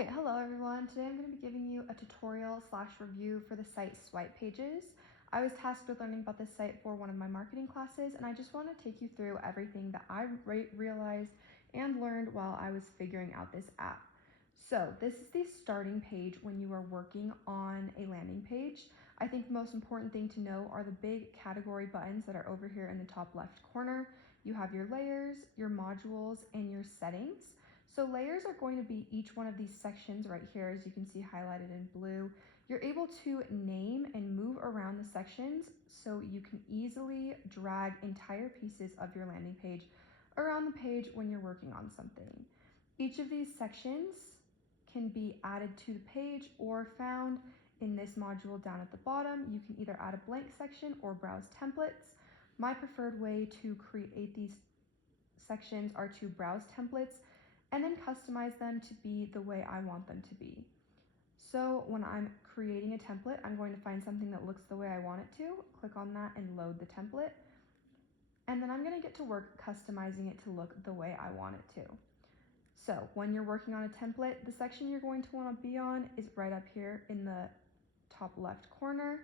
Alright, hello everyone. Today I'm going to be giving you a tutorial / review for the site SwipePages. I was tasked with learning about this site for one of my marketing classes, and I just want to take you through everything that I realized and learned while I was figuring out this app. So this is the starting page when you are working on a landing page. I think the most important thing to know are the big category buttons that are over here in the top left corner. You have your layers, your modules, and your settings. So layers are going to be each one of these sections right here, as you can see highlighted in blue. You're able to name and move around the sections so you can easily drag entire pieces of your landing page around the page when you're working on something. Each of these sections can be added to the page or found in this module down at the bottom. You can either add a blank section or browse templates. My preferred way to create these sections are to browse templates and then customize them to be the way I want them to be. So when I'm creating a template, I'm going to find something that looks the way I want it to, click on that and load the template. And then I'm going to get to work customizing it to look the way I want it to. So when you're working on a template, the section you're going to want to be on is right up here in the top left corner.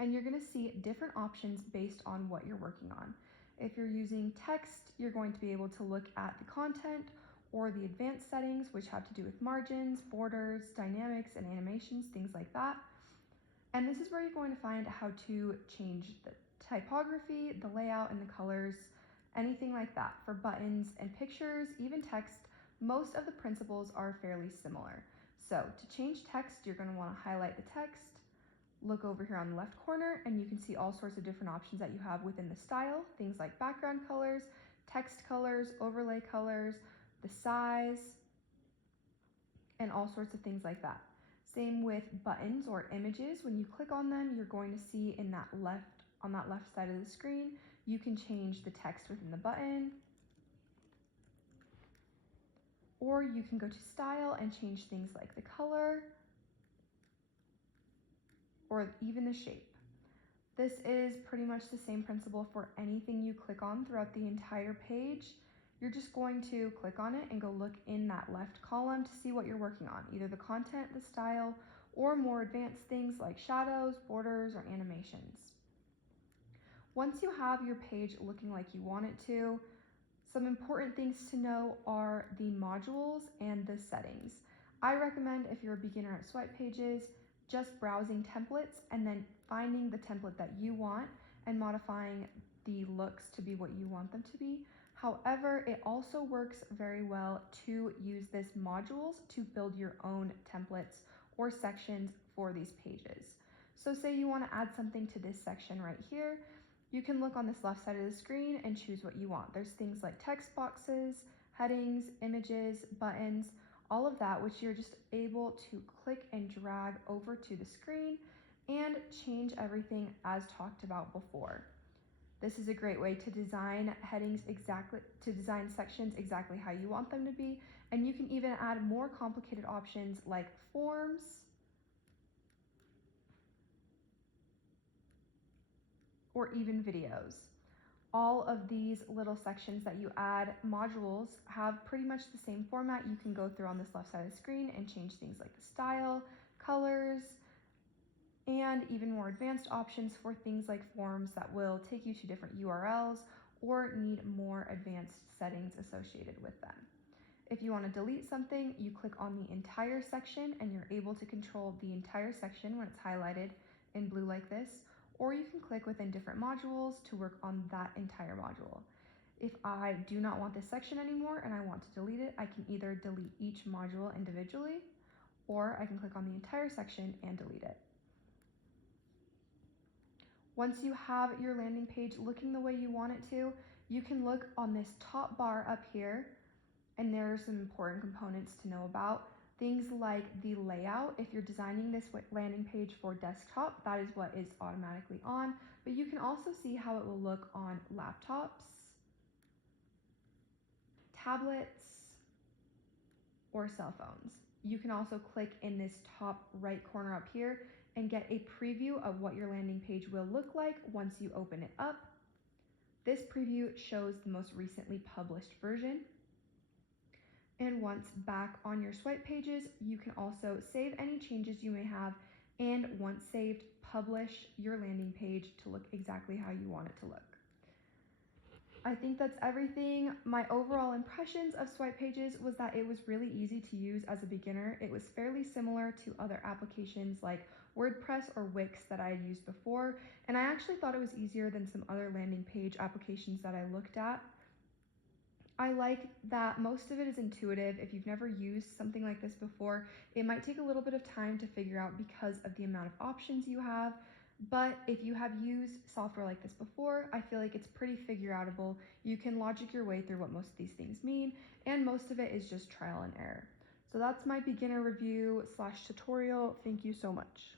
And you're going to see different options based on what you're working on. If you're using text, you're going to be able to look at the content or the advanced settings, which have to do with margins, borders, dynamics, and animations, things like that. And this is where you're going to find how to change the typography, the layout, and the colors, anything like that. For buttons and pictures, even text, most of the principles are fairly similar. So to change text, you're going to want to highlight the text, look over here on the left corner, and you can see all sorts of different options that you have within the style, things like background colors, text colors, overlay colors, the size, and all sorts of things like that. Same with buttons or images. When you click on them, you're going to see on that left side of the screen, you can change the text within the button, or you can go to style and change things like the color or even the shape. This is pretty much the same principle for anything you click on throughout the entire page. You're just going to click on it and go look in that left column to see what you're working on, either the content, the style, or more advanced things like shadows, borders, or animations. Once you have your page looking like you want it to, some important things to know are the modules and the settings. I recommend, if you're a beginner at SwipePages, just browsing templates and then finding the template that you want and modifying the looks to be what you want them to be. However, it also works very well to use this modules to build your own templates or sections for these pages. So say you want to add something to this section right here, you can look on this left side of the screen and choose what you want. There's things like text boxes, headings, images, buttons, all of that, which you're just able to click and drag over to the screen and change everything as talked about before. This is a great way to design design sections exactly how you want them to be. And you can even add more complicated options like forms or even videos. All of these little sections that you add, modules, have pretty much the same format. You can go through on this left side of the screen and change things like the style, colors, and even more advanced options for things like forms that will take you to different URLs or need more advanced settings associated with them. If you want to delete something, you click on the entire section and you're able to control the entire section when it's highlighted in blue like this, or you can click within different modules to work on that entire module. If I do not want this section anymore and I want to delete it, I can either delete each module individually, or I can click on the entire section and delete it. Once you have your landing page looking the way you want it to, you can look on this top bar up here, and there are some important components to know about. Things like the layout. If you're designing this landing page for desktop, that is what is automatically on, but you can also see how it will look on laptops, tablets, or cell phones. You can also click in this top right corner up here and get a preview of what your landing page will look like once you open it up. This preview shows the most recently published version. And once back on your swipe pages, you can also save any changes you may have, and once saved, publish your landing page to look exactly how you want it to look. I think that's everything. My overall impressions of SwipePages was that it was really easy to use as a beginner. It was fairly similar to other applications like WordPress or Wix that I had used before, and I actually thought it was easier than some other landing page applications that I looked at. I like that most of it is intuitive. If you've never used something like this before, it might take a little bit of time to figure out because of the amount of options you have. But if you have used software like this before, I feel like it's pretty figure outable. You can logic your way through what most of these things mean, and most of it is just trial and error. So that's my beginner review / tutorial. Thank you so much.